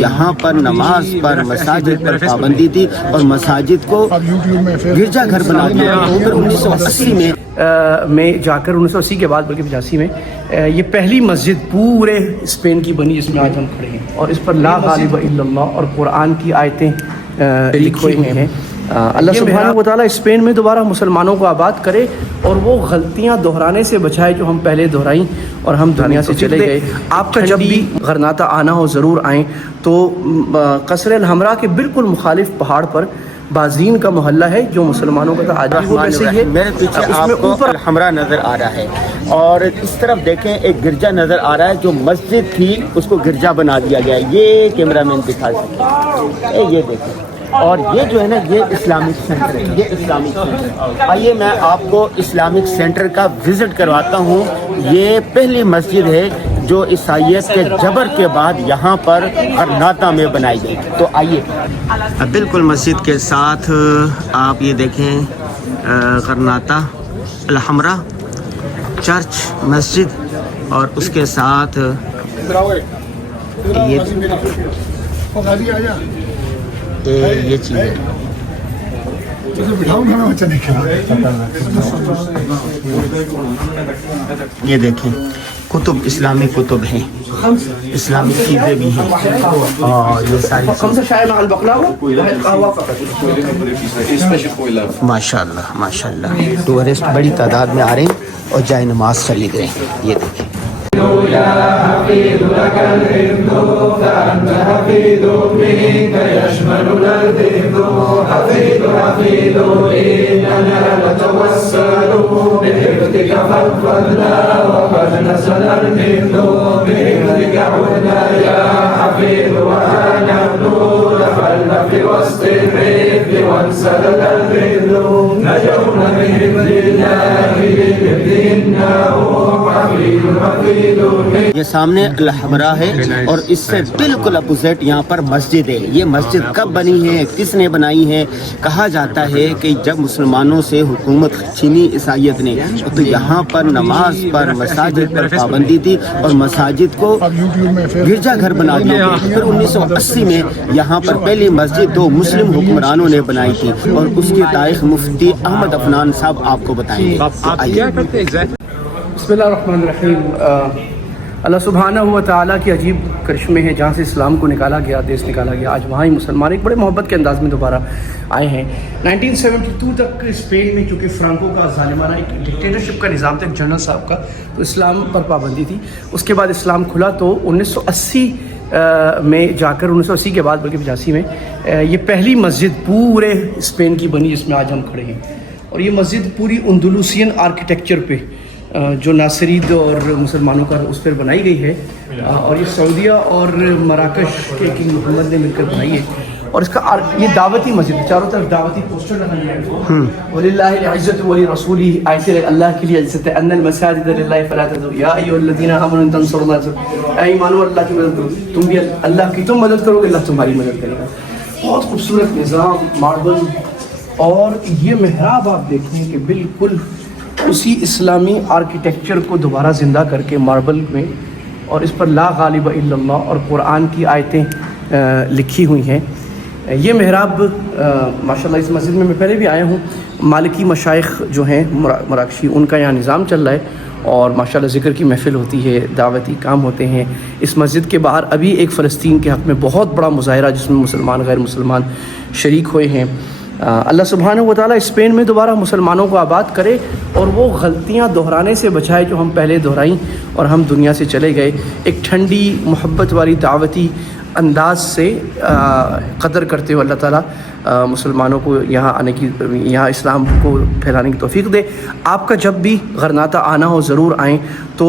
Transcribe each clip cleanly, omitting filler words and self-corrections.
यहाँ पर नमाज पर मसाजिद पर पाबंदी थी और मसाजिद को गिरजा घर बना दिया। फिर 1980 में जाकर 1980 के बाद बल्कि 85 में ये पहली मस्जिद पूरे स्पेन की बनी जिसमें आज हम खड़े हैं, और इस पर ला गालिब इल्लल्लाह और कुरान की आयतें लिखी हुई हैं। अल्लाह सुब्हानहू व तआला स्पेन में दोबारा मुसलमानों को आबाद करे और वो गलतियां दोहराने से बचाए जो हम पहले दोहराई और हम दुनिया से चले गए। आपका जब भी गरनाता आना हो ज़रूर आएँ। तो कसर अल हमरा के बिल्कुल मुखालिफ पहाड़ पर बाजीन का मोहल्ला है जो मुसलमानों का आज भी वैसे ही है। मेरे पीछे आपको अल हमरा नज़र आ रहा है और इस तरफ देखें एक गिरजा नज़र आ रहा है। जो मस्जिद थी उसको गिरजा बना दिया गया है। ये कैमरामैन दिखा सके, ये देखें। और ये जो है ना, ये इस्लामिक सेंटर है, ये इस्लामिक सेंटर। आइए मैं आपको इस्लामिक सेंटर का विज़िट करवाता हूँ। ये पहली मस्जिद है जो ईसाइयत के जबर के बाद यहाँ पर गरनाता में बनाई गई। तो आइए, बिल्कुल मस्जिद के साथ आप ये देखें गरनाता अल हमरा चर्च मस्जिद, और उसके साथ ये चीज़ है। ये देखें कुतुब, इस्लामी कुतुब हैं, इस्लामी चीज़ें भी हैं और ये सारी माशाल्लाह माशाल्लाह। टूरिस्ट बड़ी तादाद में आ रहे हैं और जाए नमाज खरीद रहे हैं। ये देखें। ये सामने अल हमरा है और इससे बिल्कुल अपोजिट यहाँ पर मस्जिद है। ये मस्जिद कब बनी है, किसने बनाई है? कहा जाता है कि जब मुसलमानों से हुकूमत छीनी ईसाइयत ने तो यहाँ पर नमाज पर मसाजिद पर पाबंदी थी और मसाजिद को गिरजा घर बना दिया। फिर 1980 में यहाँ पर पहली मस्जिद दो मुस्लिम हुक्मरानों ने बनाई थी और उसकी तारीख मुफ्ती अहमद अफनान साहब आपको बताएंगे। बिस्मिल्लाहिर्रहमानिर्रहीम। अल्लाह सुब्हानहू व तआला की अजीब करिश्मे हैं। जहाँ से इस्लाम को निकाला गया, देश निकाला गया, आज वहाँ ही मुसलमान एक बड़े मोहब्बत के अंदाज़ में दोबारा आए हैं। 1972 तक स्पेन में चूँकि फ्रांको का ज़ालिमाना एक डिक्टेटरशिप का निज़ाम था, एक जनरल साहब का, तो इस्लाम पर पाबंदी थी। उसके बाद इस्लाम खुला तो 1980 में जाकर 1980 के बाद बल्कि 85 में ये पहली मस्जिद पूरे स्पेन की बनी जिसमें आज हम खड़े हैं। और ये मस्जिद पूरी अंदलूसियन आर्किटेक्चर पे जो नासरीद और मुसलमानों का उस पर बनाई गई है, और ये सऊदीया और मराकश के किंग मोहम्मद ने मिलकर बनाई है। और इसका ये दावती मस्जिद है, चारों तरफ दावती पोस्टर लगाए हैं। वलिल्लाहिल इज्जतु व लिरसूलिही, आयत अल्लाह के लिए इज्जत है। अन्नल मसाजिद लिल्लाहि फला तदउ या अय्युहल्लज़ीना आमनू तंसुरुल्लाह, ऐ ईमान वालों अल्लाह की मदद करो। तुम भी अल्लाह की तुम मदद करोगे, अल्लाह तुम्हारी मदद करेगा। बहुत खूबसूरत निज़ाम, मार्बल, और ये मेहराब आप देखें कि बिल्कुल उसी इस्लामी आर्किटेक्चर को दोबारा ज़िंदा करके मार्बल में, और इस पर ला गालिब इल्लल्लाह और कुरान की आयतें लिखी हुई हैं। ये मेहराब माशाल्लाह इस मस्जिद में मैं पहले भी आया हूँ। मालिकी मशाइख जो हैं मराकशी, उनका यहाँ निज़ाम चल रहा है और माशाल्लाह ज़िक्र की महफ़िल होती है, दावती काम होते हैं। इस मस्जिद के बाहर अभी एक फ़लस्तीन के हक़ में बहुत बड़ा मुज़ाहरा जिसमें मुसलमान गैर मुसलमान शरीक हुए हैं। अल्लाह सुब्हानहू व तआला स्पेन में दोबारा मुसलमानों को आबाद करे और वो गलतियां दोहराने से बचाए जो हम पहले दोहराई और हम दुनिया से चले गए। एक ठंडी मोहब्बत वाली दावती अंदाज से कदर करते हुए अल्लाह ताला मुसलमानों को यहाँ आने की, यहाँ इस्लाम को फैलाने की तौफीक दे। आपका जब भी गरनाता आना हो ज़रूर आएँ। तो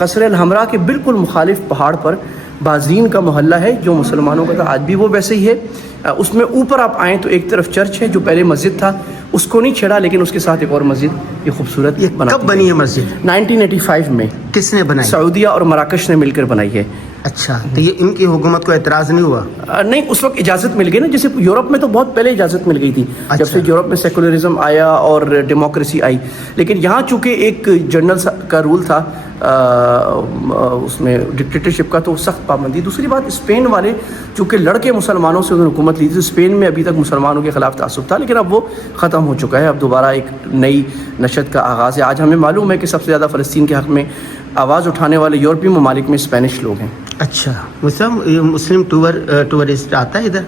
कसर अल हमरा के बिल्कुल मुखालिफ पहाड़ पर बाजीन का मोहल्ला है जो मुसलमानों का था, आज भी वो वैसे ही है। उसमें ऊपर आप आएँ तो एक तरफ चर्च है जो पहले मस्जिद था, उसको नहीं छेड़ा, लेकिन उसके साथ एक और मस्जिद ये खूबसूरत ये कब बनी है मस्जिद? 1985 में। किसने बनाई? सऊदीया और मराकश ने मिलकर बनाई है। अच्छा, तो ये इनकी हुकूमत को एतराज़ नहीं हुआ? नहीं, उस वक्त इजाज़त मिल गई ना, जैसे यूरोप में तो बहुत पहले इजाज़त मिल गई थी। अच्छा। जब से यूरोप में सेकुलरिज्म आया और डेमोक्रेसी आई, लेकिन यहाँ चूँकि एक जनरल का रूल था اس میں ڈکٹیٹرشپ کا، تو سخت پابندی. دوسری بات اسپین والے چونکہ لڑکے مسلمانوں سے انہوں نے حکومت لی تھی، اسپین میں ابھی تک مسلمانوں کے خلاف تعصب تھا، لیکن اب وہ ختم ہو چکا ہے. اب دوبارہ ایک نئی نشست کا آغاز ہے. آج ہمیں معلوم ہے کہ سب سے زیادہ فلسطین کے حق میں آواز اٹھانے والے یورپی ممالک میں اسپینش لوگ ہیں. اچھا، مسلم ٹورسٹ آتا ہے ادھر؟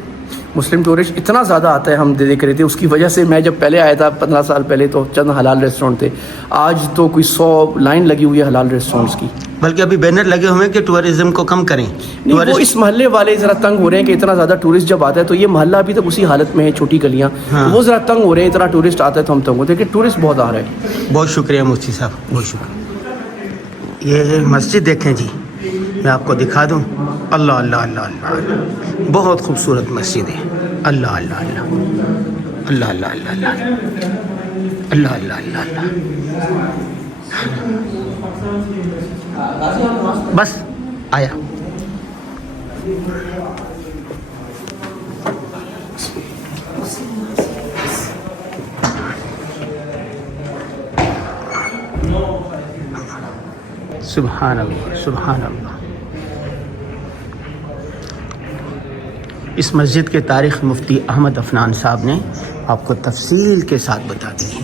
مسلم ٹورسٹ اتنا زیادہ آتا ہے، ہم دیکھ رہے تھے. اس کی وجہ سے میں جب پہلے آیا تھا 15 سال پہلے تو چند حلال ریسٹورنٹ تھے، آج تو کوئی 100 لائن لگی ہوئی ہے حلال ریسٹورنٹس کی. بلکہ ابھی بینر لگے ہوئے ہیں کہ ٹورزم کو کم کریں. وہ اس محلے والے ذرا تنگ ہو رہے ہیں کہ اتنا زیادہ ٹورسٹ جب آتا ہے تو یہ محلہ ابھی تک اسی حالت میں ہے، چھوٹی گلیاں. وہ ذرا تنگ ہو رہے ہیں، اتنا ٹورسٹ آتا ہے تو ہم تنگ ہوتے ہیں کہ ٹورسٹ بہت آ رہے ہیں. بہت شکریہ مفتی صاحب، بہت شکریہ. یہ مسجد دیکھیں جی، میں آپ کو دکھا دوں. اللہ اللہ اللہ اللہ، بہت خوبصورت مسجد ہے. اللہ اللہ اللہ اللہ اللہ اللہ اللہ اللہ اللہ اللہ اللہ. بس آیا. سبحان اللہ سبحان اللہ. اس مسجد کے تاریخ مفتی احمد عفنان صاحب نے آپ کو تفصیل کے ساتھ بتا دی ہے.